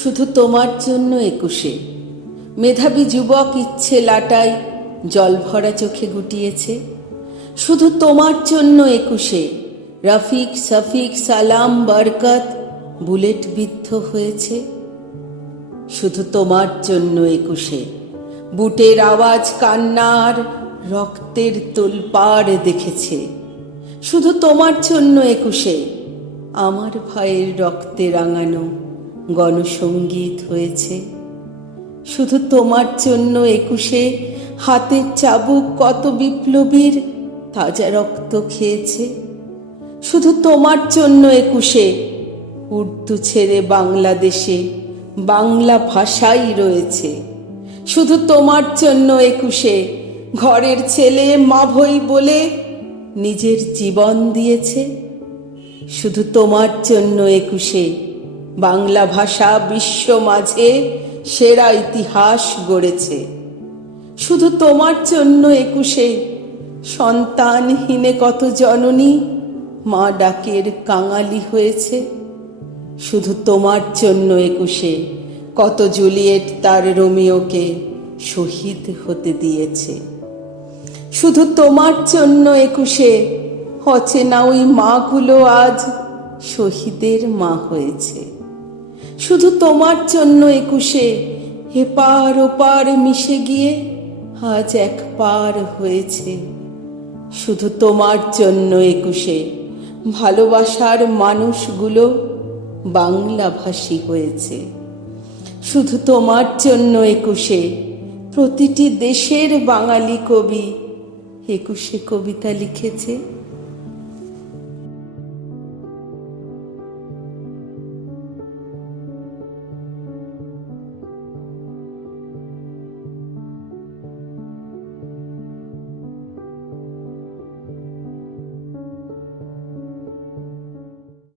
শুধু তোমার জন্য 21-এ মেধাবী যুবক ইচ্ছে লাটায় জল ভরা চোখে গুটিয়েছে। শুধু তোমার জন্য 21-এ রফিক, শফিক, সালাম, বরকত বুলেট বিদ্ধ হয়েছে। শুধু তোমার জন্য 21-এ বুটের আওয়াজ, কান্নার রক্তের তোলপাড় দেখেছে। শুধু তোমার জন্য 21-এ আমার ভাইয়ের রক্তে রাঙানো গণসঙ্গীত হয়েছে। শুধু তোমার জন্য 21-এ হাতের চাবুক কত বিপ্লবীর তাজা রক্ত খেয়েছে। শুধু তোমার জন্য 21-এ উর্দু ছেড়ে বাংলাদেশে বাংলা ভাষাই রয়েছে। শুধু তোমার জন্য 21-এ ঘরের ছেলে মাভই বলে নিজের জীবন দিয়েছে। শুধু তোমার জন্য 21-এ বাংলা ভাষা বিশ্ব মাঝে সেরা ইতিহাস গড়েছে। শুধু তোমার জন্য 21-এ সন্তানহীনে কত জননী মা ডাকের কাঙালি হয়েছে। শুধু তোমার জন্য 21-এ কত জুলিয়েট তার রোমিওকে শহীদ হতে দিয়েছে। শুধু তোমার জন্য 21-এ অচেনা ওই মাগুলো আজ শহীদের মা হয়েছে। শুধু তোমার জন্য 21-এ এপার ওপার মিশে গিয়ে আজ এক পার হয়েছে। শুধু তোমার জন্য 21-এ ভালোবাসার মানুষগুলো বাংলাভাষী হয়েছে। শুধু তোমার জন্য 21-এ প্রতিটি দেশের বাঙালি কবি 21-এ কবিতা লিখেছে।